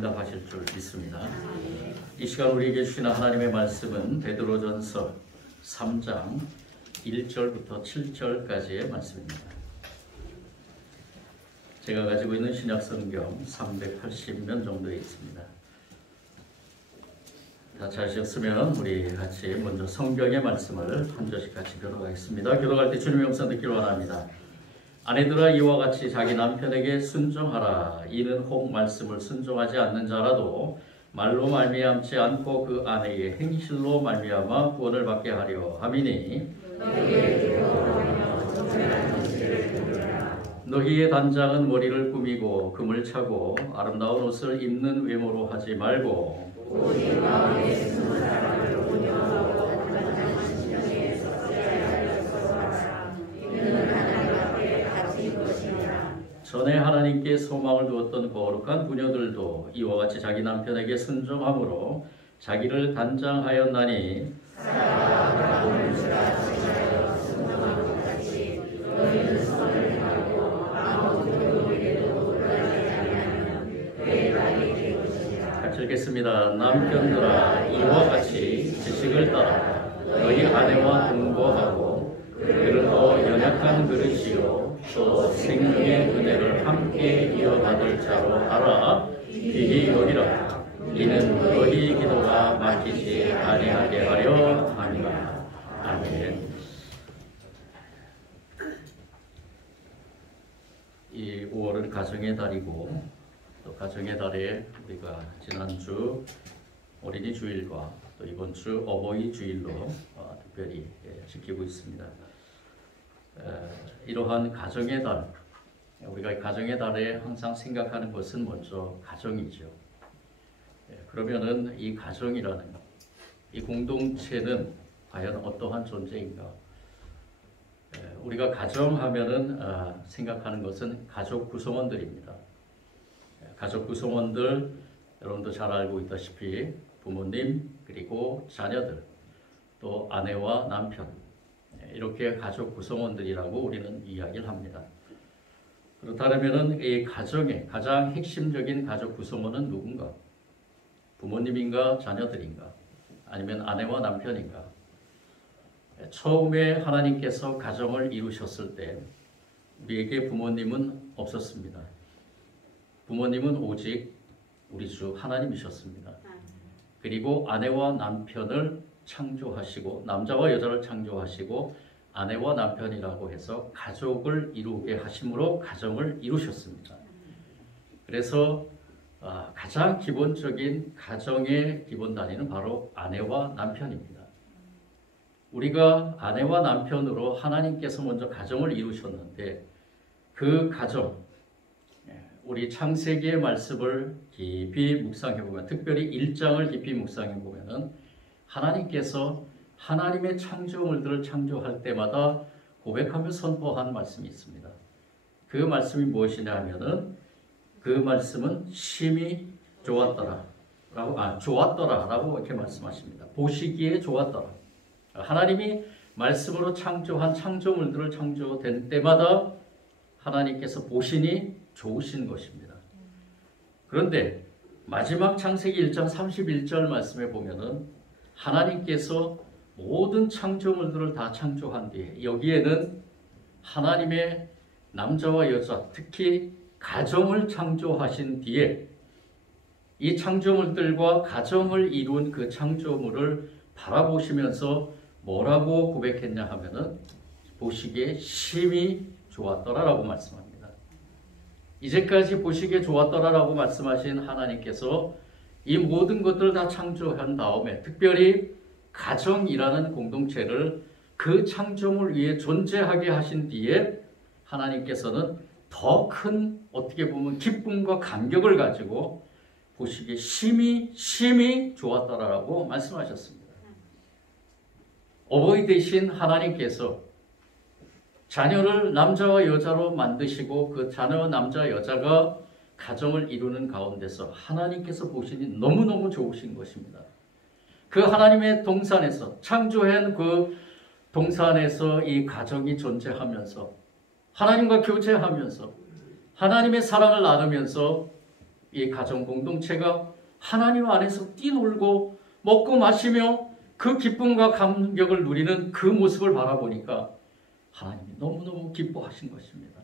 응답하실 줄 믿습니다. 이 시간 우리에게 주시는 하나님의 말씀은 베드로전서 3장 1절부터 7절까지의 말씀입니다. 제가 가지고 있는 신약성경 380면 정도에 있습니다. 다 찾으셨으면 우리 같이 먼저 성경의 말씀을 한 절씩 같이 교독하겠습니다. 교독할 때 주님의 음성 듣기를 원합니다. 아내들아 이와 같이 자기 남편에게 순종하라. 이는 혹 말씀을 순종하지 않는 자라도 말로 말미암지 않고 그 아내의 행실로 말미암아 구원을 받게 하려 함이니 너희의 단장은 머리를 꾸미고 금을 차고 아름다운 옷을 입는 외모로 하지 말고 오직 마음에 숨은 사랑을 온유하고 단장한 심령에 섭세하여 서하라. 이는 하나님 앞에 갇힌 것이니라. 전에 하나님께 소망을 두었던 거룩한 부녀들도 이와 같이 자기 남편에게 순종함으로 자기를 단장하였나니 사라가 아브라함을 지나하여 순종한 것 같이 너희는 선을 행하고 아무 부녀에게도 돌아가지 아니하면 회당이 될 것이니라. 같이 읽겠습니다. 남편들아 이와 같이 지식을 따라 너희 아내와 동거하고 그를 더 연약한 그릇이요 또 생명의 은혜를 함께 이어받을 자로 알아 귀히 여기라. 이는 너희 기도가 막히지 아니하게 하려 함이라. 아멘. 이 5월은 가정의 달이고 또 가정의 달에 우리가 지난주 어린이 주일과 또 이번 주 어버이 주일로 특별히 지키고 있습니다. 이러한 가정의 달, 우리가 가정의 달에 항상 생각하는 것은 먼저 가정이죠. 그러면은 이 가정이라는 이 공동체는 과연 어떠한 존재인가? 우리가 가정하면은 생각하는 것은 가족 구성원들입니다. 가족 구성원들 여러분도 잘 알고 있다시피 부모님 그리고 자녀들 또 아내와 남편 이렇게 가족 구성원들이라고 우리는 이야기를 합니다. 그렇다면 이 가정의 가장 핵심적인 가족 구성원은 누군가? 부모님인가 자녀들인가? 아니면 아내와 남편인가? 처음에 하나님께서 가정을 이루셨을 때 우리에게 부모님은 없었습니다. 부모님은 오직 우리 주 하나님이셨습니다. 그리고 아내와 남편을 창조하시고 남자와 여자를 창조하시고 아내와 남편이라고 해서 가족을 이루게 하심으로 가정을 이루셨습니다. 그래서 가장 기본적인 가정의 기본 단위는 바로 아내와 남편입니다. 우리가 아내와 남편으로 하나님께서 먼저 가정을 이루셨는데 그 가정 우리 창세기의 말씀을 깊이 묵상해보면 특별히 1장을 깊이 묵상해보면 하나님께서 하나님의 창조물들을 창조할 때마다 고백하며 선포한 말씀이 있습니다. 그 말씀이 무엇이냐 하면은 그 말씀은 심히 좋았더라라고 이렇게 말씀하십니다. 보시기에 좋았더라. 하나님이 말씀으로 창조한 창조물들을 창조된 때마다 하나님께서 보시니 좋으신 것입니다. 그런데 마지막 창세기 1장 31절 말씀에 보면은 하나님께서 모든 창조물들을 다 창조한 뒤에 여기에는 하나님의 남자와 여자 특히 가정을 창조하신 뒤에 이 창조물들과 가정을 이룬 그 창조물을 바라보시면서 뭐라고 고백했냐 하면은 보시기에 심히 좋았더라라고 말씀합니다. 이제까지 보시기에 좋았더라라고 말씀하신 하나님께서 이 모든 것들을 다 창조한 다음에 특별히 가정이라는 공동체를 그 창조물 위에 존재하게 하신 뒤에 하나님께서는 더 큰 어떻게 보면 기쁨과 감격을 가지고 보시기에 심히 좋았더라라고 말씀하셨습니다. 어버이 되신 하나님께서 자녀를 남자와 여자로 만드시고 그 자녀 남자 여자가 가정을 이루는 가운데서 하나님께서 보시니 너무너무 좋으신 것입니다. 그 하나님의 동산에서 창조한 그 동산에서 이 가정이 존재하면서 하나님과 교제하면서 하나님의 사랑을 나누면서 이 가정 공동체가 하나님 안에서 뛰놀고 먹고 마시며 그 기쁨과 감격을 누리는 그 모습을 바라보니까 하나님이 너무너무 기뻐하신 것입니다.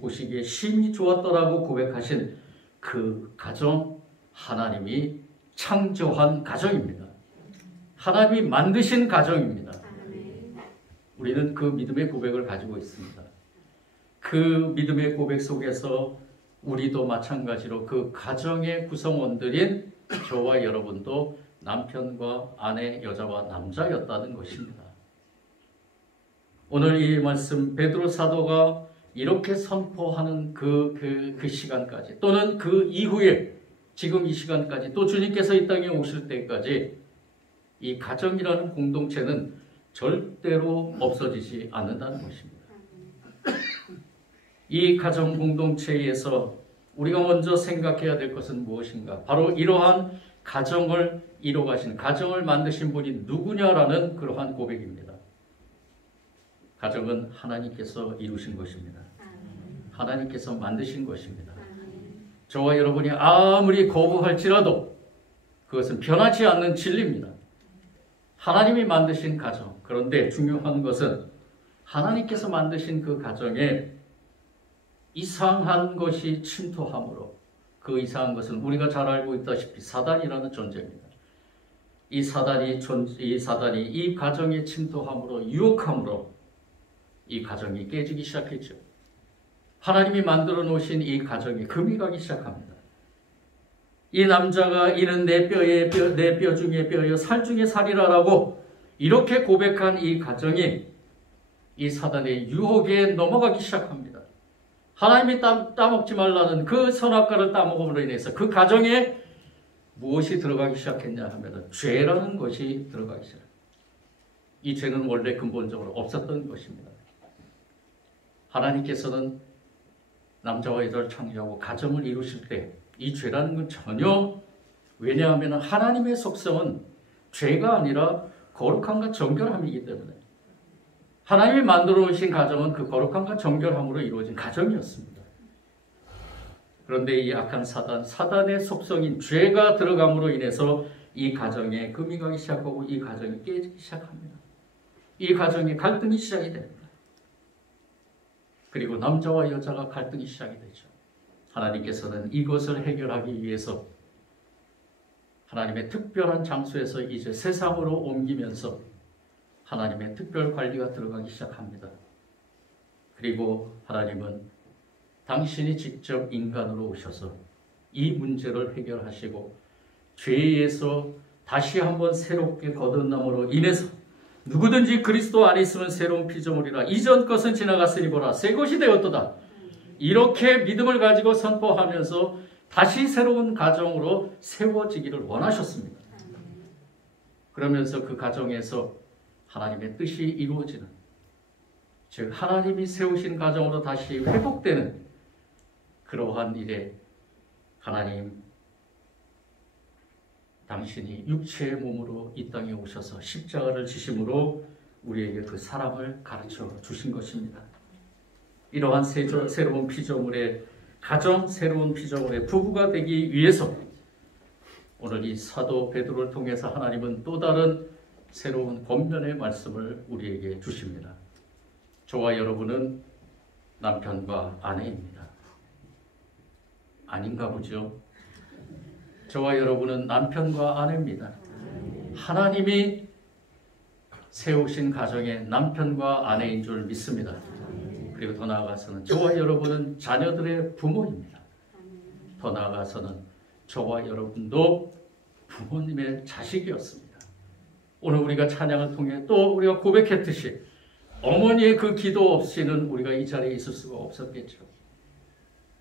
보시기에 심히 좋았더라고 고백하신 그 가정, 하나님이 창조한 가정입니다. 하나님이 만드신 가정입니다. 우리는 그 믿음의 고백을 가지고 있습니다. 그 믿음의 고백 속에서 우리도 마찬가지로 그 가정의 구성원들인 저와 여러분도 남편과 아내, 여자와 남자였다는 것입니다. 오늘 이 말씀 베드로 사도가 이렇게 선포하는 그 시간까지, 또는 그 이후에 지금 이 시간까지, 또 주님께서 이 땅에 오실 때까지 이 가정이라는 공동체는 절대로 없어지지 않는다는 것입니다. 이 가정 공동체에서 우리가 먼저 생각해야 될 것은 무엇인가? 바로 이러한 가정을 이뤄가신, 가정을 만드신 분이 누구냐라는 그러한 고백입니다. 가정은 하나님께서 이루신 것입니다. 하나님께서 만드신 것입니다. 저와 여러분이 아무리 거부할지라도 그것은 변하지 않는 진리입니다. 하나님이 만드신 가정. 그런데 중요한 것은 하나님께서 만드신 그 가정에 이상한 것이 침투함으로, 그 이상한 것은 우리가 잘 알고 있다시피 사단이라는 존재입니다. 이 사단이 이 가정에 침투함으로, 유혹함으로 이 가정이 깨지기 시작했죠. 하나님이 만들어 놓으신 이 가정이 금이 가기 시작합니다. 이 남자가 이는 내 뼈 중에 뼈여 살 중에 살이라라고 이렇게 고백한 이 가정이 이 사단의 유혹에 넘어가기 시작합니다. 하나님이 따먹지 말라는 그 선악과를 따먹음으로 인해서 그 가정에 무엇이 들어가기 시작했냐 하면 죄라는 것이 들어가기 시작합니다. 이 죄는 원래 근본적으로 없었던 것입니다. 하나님께서는 남자와 여자를 창조하고 가정을 이루실 때 이 죄라는 건 전혀, 왜냐하면 하나님의 속성은 죄가 아니라 거룩함과 정결함이기 때문에 하나님이 만들어 놓으신 가정은 그 거룩함과 정결함으로 이루어진 가정이었습니다. 그런데 이 악한 사단의 속성인 죄가 들어감으로 인해서 이 가정에 금이 가기 시작하고 이 가정이 깨지기 시작합니다. 이 가정에 갈등이 시작이 됩니다. 그리고 남자와 여자가 갈등이 시작이 되죠. 하나님께서는 이것을 해결하기 위해서 하나님의 특별한 장소에서 이제 세상으로 옮기면서 하나님의 특별 관리가 들어가기 시작합니다. 그리고 하나님은 당신이 직접 인간으로 오셔서 이 문제를 해결하시고 죄에서 다시 한번 새롭게 거듭남으로 인해서 누구든지 그리스도 안에 있으면 새로운 피조물이라 이전 것은 지나갔으니 보라 새 것이 되었도다. 이렇게 믿음을 가지고 선포하면서 다시 새로운 가정으로 세워지기를 원하셨습니다. 그러면서 그 가정에서 하나님의 뜻이 이루어지는, 즉 하나님이 세우신 가정으로 다시 회복되는 그러한 일에 하나님 당신이 육체의 몸으로 이 땅에 오셔서 십자가를 지심으로 우리에게 그 사랑을 가르쳐 주신 것입니다. 이러한 새로운 피조물의 가정, 새로운 피조물의 부부가 되기 위해서 오늘 이 사도 베드로를 통해서 하나님은 또 다른 새로운 권면의 말씀을 우리에게 주십니다. 저와 여러분은 남편과 아내입니다. 아닌가 보죠? 저와 여러분은 남편과 아내입니다. 하나님이 세우신 가정의 남편과 아내인 줄 믿습니다. 그리고 더 나아가서는 저와 여러분은 자녀들의 부모입니다. 더 나아가서는 저와 여러분도 부모님의 자식이었습니다. 오늘 우리가 찬양을 통해 또 우리가 고백했듯이 어머니의 그 기도 없이는 우리가 이 자리에 있을 수가 없었겠죠.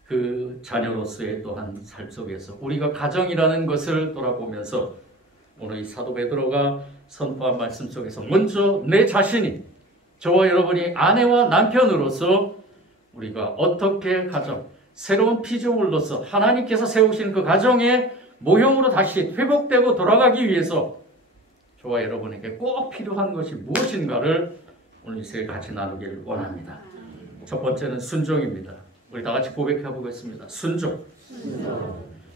그 자녀로서의 또한 삶 속에서 우리가 가정이라는 것을 돌아보면서 오늘 이 사도 베드로가 선포한 말씀 속에서 먼저 내 자신이, 저와 여러분이 아내와 남편으로서 우리가 어떻게 가정, 새로운 피조물로서 하나님께서 세우신 그 가정의 모형으로 다시 회복되고 돌아가기 위해서 저와 여러분에게 꼭 필요한 것이 무엇인가를 오늘 이 시간에 같이 나누기를 원합니다. 첫 번째는 순종입니다. 우리 다 같이 고백해 보겠습니다. 순종.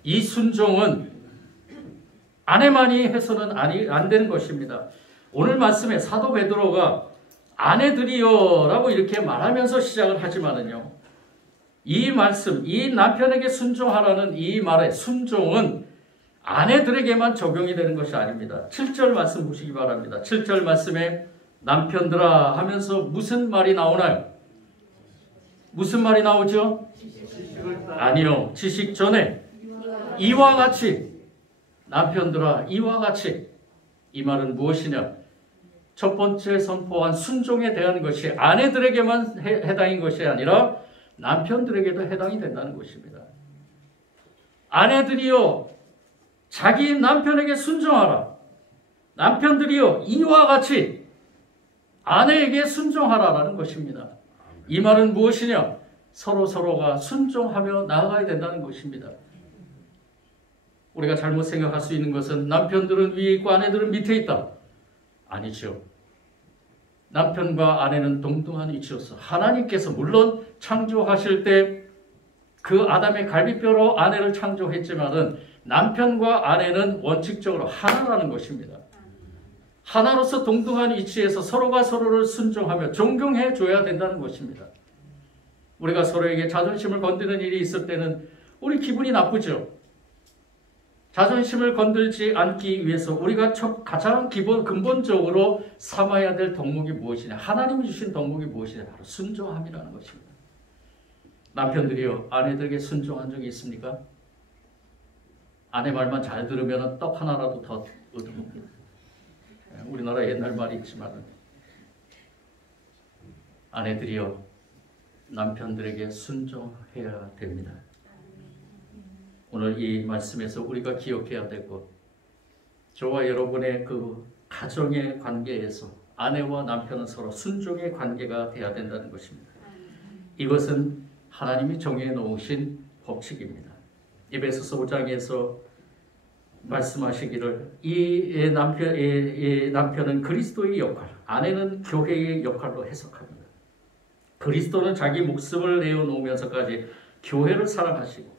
이 순종은 아내만이 해서는 안 되는 것입니다. 오늘 말씀에 사도 베드로가 아내들이여 라고 이렇게 말하면서 시작을 하지만은요, 이 말씀, 이 남편에게 순종하라는 이 말의 순종은 아내들에게만 적용이 되는 것이 아닙니다. 7절 말씀 보시기 바랍니다. 7절 말씀에 남편들아 하면서 무슨 말이 나오나요? 무슨 말이 나오죠? 아니요. 지식 전에 이와 같이, 남편들아 이와 같이. 이 말은 무엇이냐? 첫 번째 선포한 순종에 대한 것이 아내들에게만 해당인 것이 아니라 남편들에게도 해당이 된다는 것입니다. 아내들이여 자기 남편에게 순종하라. 남편들이여 이와 같이 아내에게 순종하라라는 것입니다. 이 말은 무엇이냐? 서로가 순종하며 나아가야 된다는 것입니다. 우리가 잘못 생각할 수 있는 것은 남편들은 위에 있고 아내들은 밑에 있다. 아니죠. 남편과 아내는 동등한 위치로서 하나님께서 물론 창조하실 때 그 아담의 갈비뼈로 아내를 창조했지만은 남편과 아내는 원칙적으로 하나라는 것입니다. 하나로서 동등한 위치에서 서로가 서로를 순종하며 존경해 줘야 된다는 것입니다. 우리가 서로에게 자존심을 건드리는 일이 있을 때는 우리 기분이 나쁘죠. 자존심을 건들지 않기 위해서 우리가 가장 근본적으로 삼아야 될 덕목이 무엇이냐? 하나님이 주신 덕목이 무엇이냐? 바로 순종함이라는 것입니다. 남편들이요, 아내들에게 순종한 적이 있습니까? 아내 말만 잘 들으면 떡 하나라도 더 얻어먹니다. 우리나라 옛날 말이 있지만 아내들이요, 남편들에게 순종해야 됩니다. 오늘 이 말씀에서 우리가 기억해야 될 것, 저와 여러분의 그 가정의 관계에서 아내와 남편은 서로 순종의 관계가 돼야 된다는 것입니다. 이것은 하나님이 정해 놓으신 법칙입니다. 에베소서 5장에서 말씀하시기를 이 남편은 그리스도의 역할, 아내는 교회의 역할로 해석합니다. 그리스도는 자기 목숨을 내어놓으면서까지 교회를 사랑하시고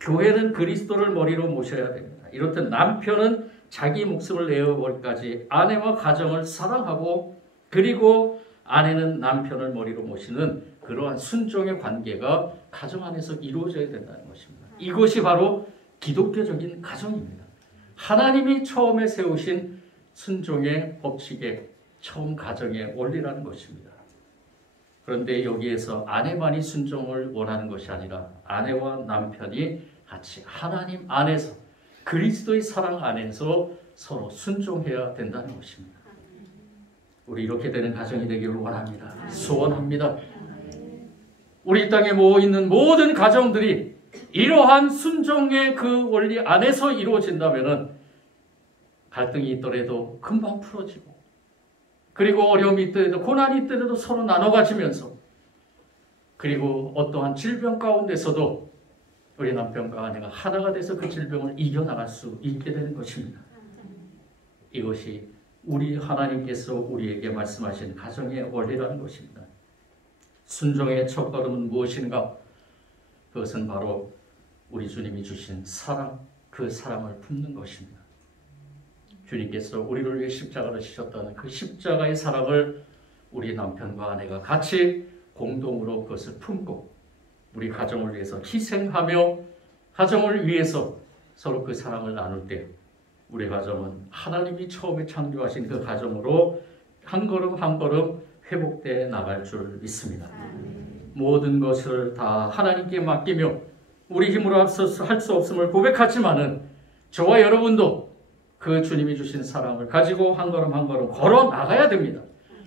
교회는 그리스도를 머리로 모셔야 됩니다. 이렇듯 남편은 자기 목숨을 내어버리기까지 아내와 가정을 사랑하고 그리고 아내는 남편을 머리로 모시는 그러한 순종의 관계가 가정 안에서 이루어져야 된다는 것입니다. 이것이 바로 기독교적인 가정입니다. 하나님이 처음에 세우신 순종의 법칙의 처음 가정의 원리라는 것입니다. 그런데 여기에서 아내만이 순종을 원하는 것이 아니라 아내와 남편이 같이 하나님 안에서 그리스도의 사랑 안에서 서로 순종해야 된다는 것입니다. 우리 이렇게 되는 가정이 되기를 원합니다. 소원합니다. 우리 땅에 모여있는 모든 가정들이 이러한 순종의 그 원리 안에서 이루어진다면 갈등이 있더라도 금방 풀어지고 그리고 어려움이 있더라도 고난이 있더라도 서로 나눠 가지면서 그리고 어떠한 질병 가운데서도 우리 남편과 아내가 하나가 돼서 그 질병을 이겨나갈 수 있게 되는 것입니다. 이것이 우리 하나님께서 우리에게 말씀하신 가정의 원리라는 것입니다. 순종의 첫걸음은 무엇인가? 그것은 바로 우리 주님이 주신 사랑, 그 사랑을 품는 것입니다. 주님께서 우리를 위해 십자가를 지셨다는 그 십자가의 사랑을 우리 남편과 아내가 같이 공동으로 그것을 품고 우리 가정을 위해서 희생하며 가정을 위해서 서로 그 사랑을 나눌 때 우리 가정은 하나님이 처음에 창조하신 그 가정으로 한 걸음 한 걸음 회복되어 나갈 줄 믿습니다. 모든 것을 다 하나님께 맡기며 우리 힘으로 할 수 없음을 고백하지만은 저와 여러분도 그 주님이 주신 사랑을 가지고 한 걸음 한 걸음 걸어 나가야 됩니다.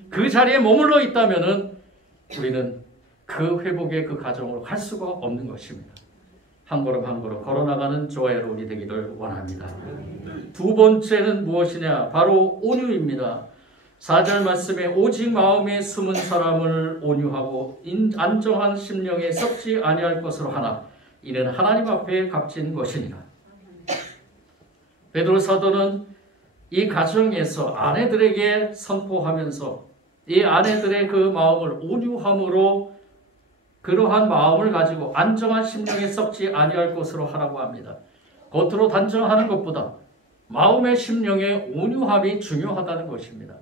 그 자리에 머물러 있다면은 우리는 그 회복의 그 가정으로 갈 수가 없는 것입니다. 한 걸음 한 걸음 걸어 나가는 저와 여러분이 되기를 원합니다. 두 번째는 무엇이냐? 바로 온유입니다. 4절 말씀에 오직 마음에 숨은 사람을 온유하고 안정한 심령에 썩지 아니할 것으로 하나 이는 하나님 앞에 값진 것이니라. 베드로 사도는 이 가정에서 아내들에게 선포하면서 이 아내들의 그 마음을 온유함으로 그러한 마음을 가지고 안정한 심령에 썩지 아니할 것으로 하라고 합니다. 겉으로 단정하는 것보다 마음의 심령의 온유함이 중요하다는 것입니다.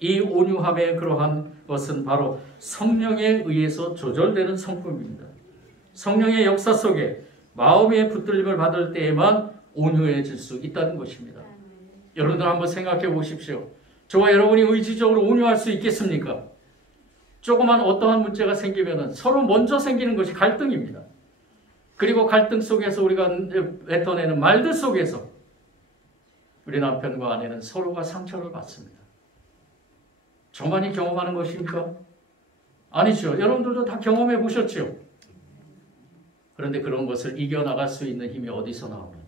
이 온유함의 그러한 것은 바로 성령에 의해서 조절되는 성품입니다. 성령의 역사 속에 마음의 붙들림을 받을 때에만 온유해질 수 있다는 것입니다. 여러분들 한번 생각해 보십시오. 저와 여러분이 의지적으로 온유할 수 있겠습니까? 조그만 어떠한 문제가 생기면 서로 먼저 생기는 것이 갈등입니다. 그리고 갈등 속에서 우리가 뱉어내는 말들 속에서 우리 남편과 아내는 서로가 상처를 받습니다. 저만이 경험하는 것입니까? 아니죠. 여러분들도 다 경험해 보셨죠? 그런데 그런 것을 이겨나갈 수 있는 힘이 어디서 나오느냐?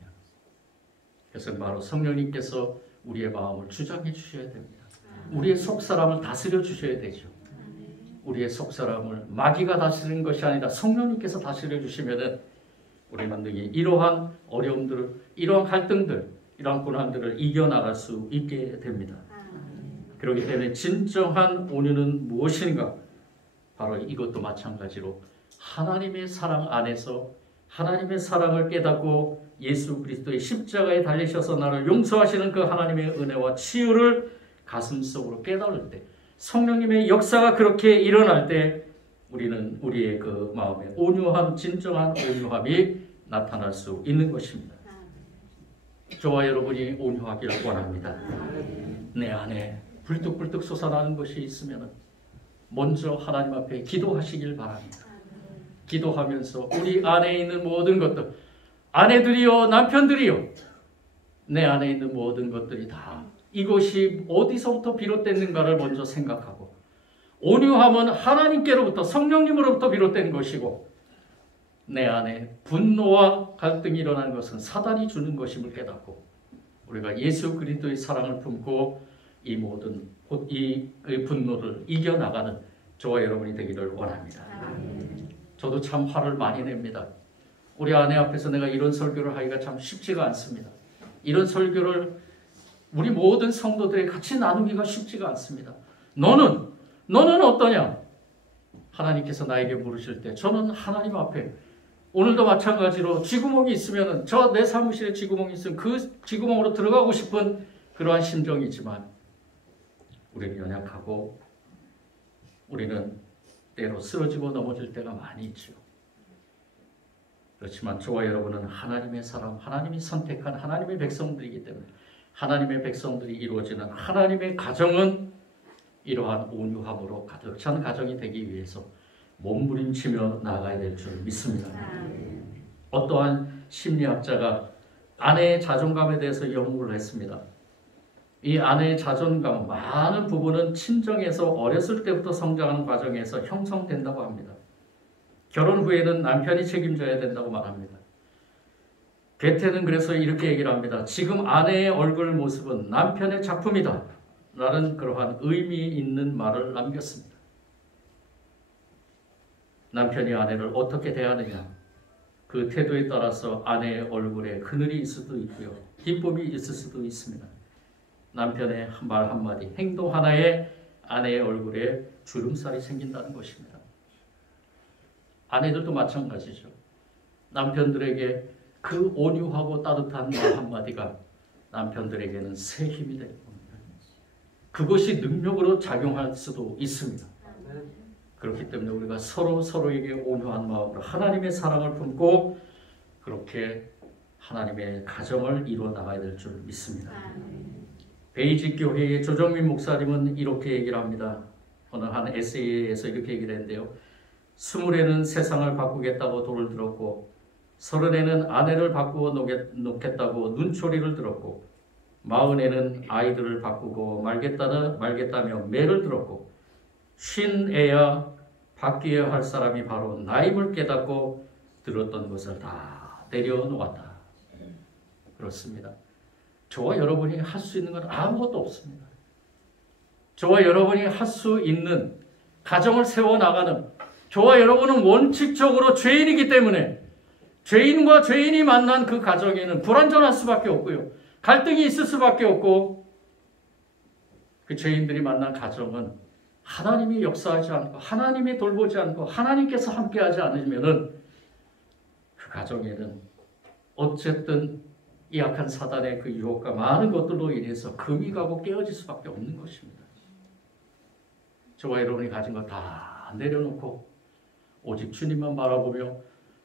그것은 바로 성령님께서 우리의 마음을 주장해 주셔야 됩니다. 우리의 속사람을 다스려 주셔야 되죠. 우리의 속사람을 마귀가 다스리는 것이 아니라 성령님께서 다스려 주시면은 우리는 능히 이러한 어려움들을, 이러한 갈등들, 이러한 고난들을 이겨나갈 수 있게 됩니다. 그렇기 때문에 진정한 온유는 무엇인가? 바로 이것도 마찬가지로 하나님의 사랑 안에서 하나님의 사랑을 깨닫고 예수 그리스도의 십자가에 달리셔서 나를 용서하시는 그 하나님의 은혜와 치유를 가슴속으로 깨달을 때, 성령님의 역사가 그렇게 일어날 때 우리는 우리의 그 마음에 온유함, 진정한 온유함이 나타날 수 있는 것입니다. 저와 여러분이 온유하기를 원합니다. 내 안에 불뚝불뚝 솟아나는 것이 있으면 먼저 하나님 앞에 기도하시길 바랍니다. 기도하면서 우리 안에 있는 모든 것들, 아내들이요, 남편들이요, 내 안에 있는 모든 것들이 다 이것이 어디서부터 비롯됐는가를 먼저 생각하고, 온유함은 하나님께로부터, 성령님으로부터 비롯된 것이고, 내 안에 분노와 갈등이 일어나는 것은 사단이 주는 것임을 깨닫고 우리가 예수 그리스도의 사랑을 품고 이 모든 이 분노를 이겨나가는 저와 여러분이 되기를 원합니다. 저도 참 화를 많이 냅니다. 우리 아내 앞에서 내가 이런 설교를 하기가 참 쉽지가 않습니다. 이런 설교를 우리 모든 성도들이 같이 나누기가 쉽지가 않습니다. 너는 어떠냐? 하나님께서 나에게 물으실 때 저는 하나님 앞에, 오늘도 마찬가지로 쥐구멍이 있으면, 저 내 사무실에 쥐구멍이 있으면 그 쥐구멍으로 들어가고 싶은 그러한 심정이지만 우리는 연약하고 우리는 때로 쓰러지고 넘어질 때가 많이 있죠. 그렇지만 저와 여러분은 하나님의 사람, 하나님이 선택한 하나님의 백성들이기 때문에 하나님의 백성들이 이루어지는 하나님의 가정은 이러한 온유함으로 가득 찬 가정이 되기 위해서 몸부림치며 나아가야 될 줄 믿습니다. 어떠한 심리학자가 아내의 자존감에 대해서 연구를 했습니다. 이 아내의 자존감, 많은 부분은 친정에서 어렸을 때부터 성장하는 과정에서 형성된다고 합니다. 결혼 후에는 남편이 책임져야 된다고 말합니다. 괴테는 그래서 이렇게 얘기를 합니다. 지금 아내의 얼굴 모습은 남편의 작품이다 라는 그러한 의미 있는 말을 남겼습니다. 남편이 아내를 어떻게 대하느냐, 그 태도에 따라서 아내의 얼굴에 그늘이 있을 수도 있고요, 기쁨이 있을 수도 있습니다. 남편의 말 한마디, 행동 하나에 아내의 얼굴에 주름살이 생긴다는 것입니다. 아내들도 마찬가지죠. 남편들에게 그 온유하고 따뜻한 말 한마디가 남편들에게는 새 힘이 되고 그것이 능력으로 작용할 수도 있습니다. 그렇기 때문에 우리가 서로에게 온유한 마음으로 하나님의 사랑을 품고 그렇게 하나님의 가정을 이루어 나가야 될 줄 믿습니다. 베이직 교회의 조정민 목사님은 이렇게 얘기를 합니다. 어느 한 에세이에서 이렇게 얘기를 했는데요. 20에는 세상을 바꾸겠다고 돌을 들었고 30에는 아내를 바꾸어 놓겠다고 눈초리를 들었고 40에는 아이들을 바꾸고 말겠다며 매를 들었고 50에야 바뀌어야 할 사람이 바로 나임을 깨닫고 들었던 것을 다 내려놓았다. 그렇습니다. 저와 여러분이 할 수 있는 건 아무것도 없습니다. 저와 여러분이 할 수 있는 가정을 세워나가는, 저와 여러분은 원칙적으로 죄인이기 때문에 죄인과 죄인이 만난 그 가정에는 불완전할 수밖에 없고요, 갈등이 있을 수밖에 없고, 그 죄인들이 만난 가정은 하나님이 역사하지 않고 하나님이 돌보지 않고 하나님께서 함께하지 않으면은 그 가정에는 어쨌든 이 악한 사단의 그 유혹과 많은 것들로 인해서 금이 가고 깨어질 수밖에 없는 것입니다. 저와 여러분이 가진 거 다 내려놓고 오직 주님만 바라보며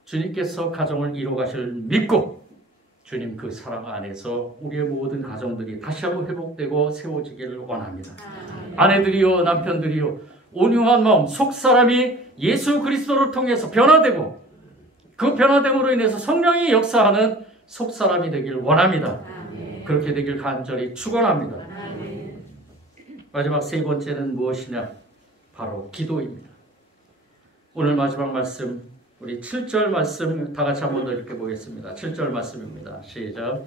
주님께서 가정을 이루어가실 믿고 주님 그 사랑 안에서 우리의 모든 가정들이 다시 한번 회복되고 세워지기를 원합니다. 아내들이요 남편들이요 온유한 마음 속사람이 예수 그리스도를 통해서 변화되고 그 변화됨으로 인해서 성령이 역사하는 속사람이 되길 원합니다. 그렇게 되길 간절히 축원합니다. 마지막 세 번째는 무엇이냐? 바로 기도입니다. 오늘 마지막 말씀 우리 7절 말씀 다 같이 한번 더 읽어보겠습니다. 7절 말씀입니다. 시작.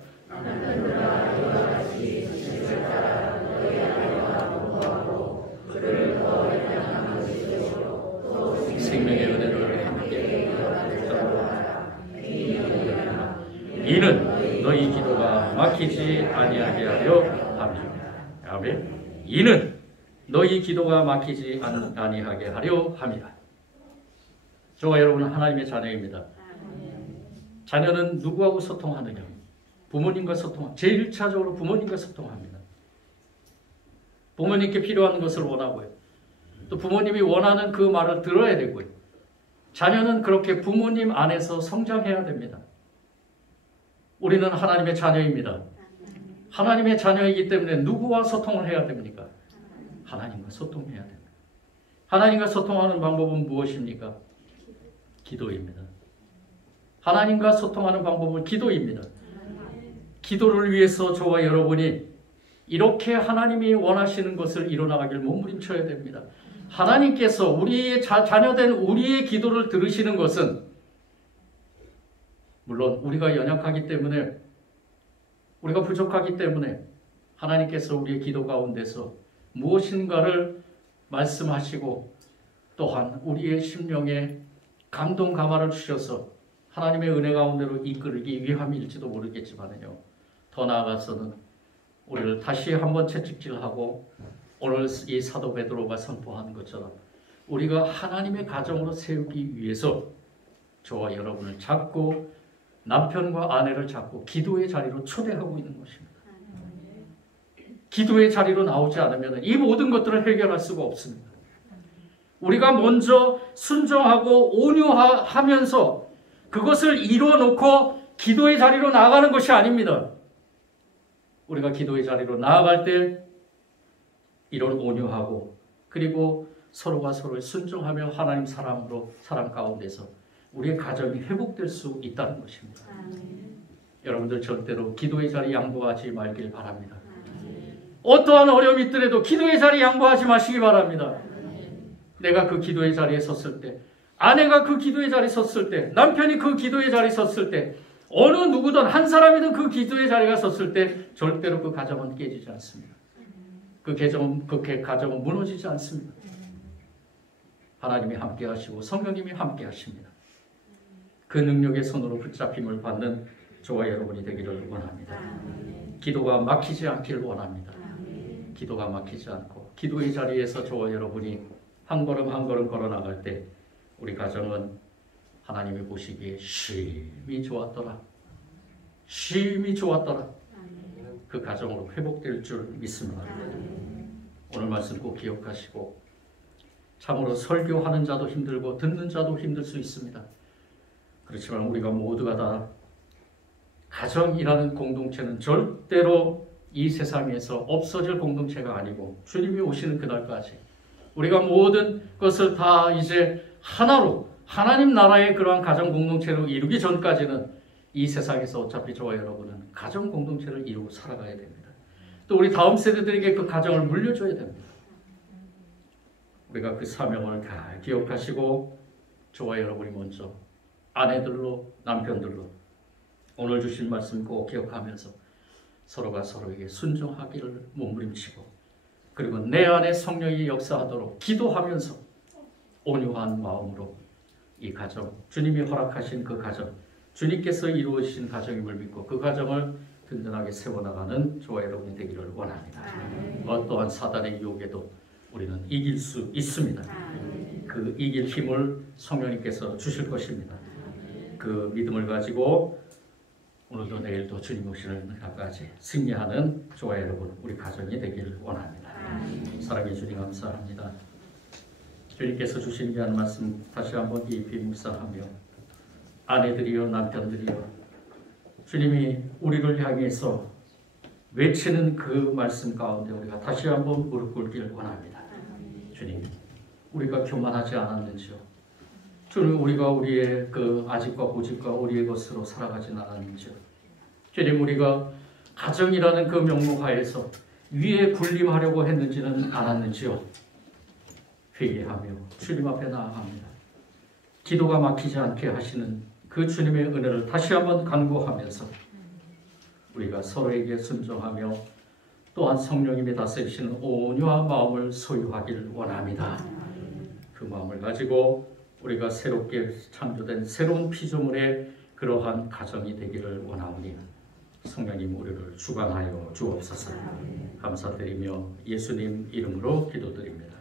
생명의 은혜를 함께 이는 너희 기도가 막히지 아니하게 하려 함이라. 아멘. 이는 너희 기도가 막히지 아니하게 하려 함이라. 저와 여러분은 하나님의 자녀입니다. 자녀는 누구하고 소통하느냐? 부모님과 제일 1차적으로 부모님과 소통합니다. 부모님께 필요한 것을 원하고요. 또 부모님이 원하는 그 말을 들어야 되고요. 자녀는 그렇게 부모님 안에서 성장해야 됩니다. 우리는 하나님의 자녀입니다. 하나님의 자녀이기 때문에 누구와 소통을 해야 됩니까? 하나님과 소통해야 됩니다. 하나님과 소통하는 방법은 무엇입니까? 기도입니다. 하나님과 소통하는 방법은 기도입니다. 기도를 위해서 저와 여러분이 이렇게 하나님이 원하시는 것을 이뤄나가길 몸부림쳐야 됩니다. 하나님께서 우리의 자녀된 우리의 기도를 들으시는 것은 물론 우리가 연약하기 때문에 우리가 부족하기 때문에 하나님께서 우리의 기도 가운데서 무엇인가를 말씀하시고 또한 우리의 심령에 감동 감화를 주셔서 하나님의 은혜 가운데로 이끌기 위함일지도 모르겠지만요. 더 나아가서는 우리를 다시 한번 채찍질하고 오늘 이 사도 베드로가 선포한 것처럼 우리가 하나님의 가정으로 세우기 위해서 저와 여러분을 잡고 남편과 아내를 잡고 기도의 자리로 초대하고 있는 것입니다. 기도의 자리로 나오지 않으면 이 모든 것들을 해결할 수가 없습니다. 우리가 먼저 순종하고 온유하면서 그것을 이루어놓고 기도의 자리로 나아가는 것이 아닙니다. 우리가 기도의 자리로 나아갈 때 이런 온유하고 그리고 서로가 서로를 순종하며 하나님 사랑 가운데서 우리의 가정이 회복될 수 있다는 것입니다. 여러분들 절대로 기도의 자리 양보하지 말길 바랍니다. 어떠한 어려움이 있더라도 기도의 자리 양보하지 마시기 바랍니다. 내가 그 기도의 자리에 섰을 때, 아내가 그 기도의 자리에 섰을 때, 남편이 그 기도의 자리에 섰을 때, 어느 누구든 한 사람이든 그 기도의 자리가 섰을 때 절대로 그 가정은 깨지지 않습니다. 그 가정은 무너지지 않습니다. 하나님이 함께 하시고 성령님이 함께 하십니다. 그 능력의 손으로 붙잡힘을 받는 저와 여러분이 되기를 원합니다. 기도가 막히지 않기를 원합니다. 기도가 막히지 않고 기도의 자리에서 저와 여러분이 한 걸음 한 걸음 걸어 나갈 때 우리 가정은 하나님이 보시기에 쉼이 좋았더라. 쉼이 좋았더라. 그 가정으로 회복될 줄 믿습니다. 오늘 말씀 꼭 기억하시고 참으로 설교하는 자도 힘들고 듣는 자도 힘들 수 있습니다. 그렇지만 우리가 모두가 다 가정이라는 공동체는 절대로 이 세상에서 없어질 공동체가 아니고 주님이 오시는 그날까지 우리가 모든 것을 다 이제 하나로 하나님 나라의 그러한 가정 공동체로 이루기 전까지는 이 세상에서 어차피 저와 여러분은 가정 공동체를 이루고 살아가야 됩니다. 또 우리 다음 세대들에게 그 가정을 물려줘야 됩니다. 우리가 그 사명을 잘 기억하시고 저와 여러분이 먼저 아내들로 남편들로 오늘 주신 말씀 꼭 기억하면서 서로가 서로에게 순종하기를 몸부림치고 그리고 내 안에 성령이 역사하도록 기도하면서 온유한 마음으로 이 가정, 주님이 허락하신 그 가정, 주님께서 이루어주신 가정임을 믿고 그 가정을 든든하게 세워나가는 저와 여러분이 되기를 원합니다. 어떠한 사단의 유혹에도 우리는 이길 수 있습니다. 그 이길 힘을 성령님께서 주실 것입니다. 그 믿음을 가지고 오늘도 내일도 주님 오시는 날까지 승리하는 저와 여러분 우리 가정이 되길 원합니다. 사랑의 주님 감사합니다. 주님께서 주신 귀한 말씀 다시 한번 깊이 묵상하며 아내들이여 남편들이여 주님이 우리를 향해서 외치는 그 말씀 가운데 우리가 다시 한번 무릎 꿇기를 원합니다. 주님, 우리가 교만하지 않았는지요? 주님, 우리가 우리의 그 아집과 고집과 우리의 것으로 살아가진 않았는지요? 주님, 우리가 가정이라는 그 명목 하에서 위에 군림하려고 했는지는 않았는지요? 회개하며 주님 앞에 나아갑니다. 기도가 막히지 않게 하시는 그 주님의 은혜를 다시 한번 간구하면서 우리가 서로에게 순종하며 또한 성령님이 다스리시는 온유한 마음을 소유하기를 원합니다. 그 마음을 가지고 우리가 새롭게 창조된 새로운 피조물의 그러한 가정이 되기를 원하오니 성령님 우리를 주관하여 주옵소서. 감사드리며 예수님 이름으로 기도드립니다.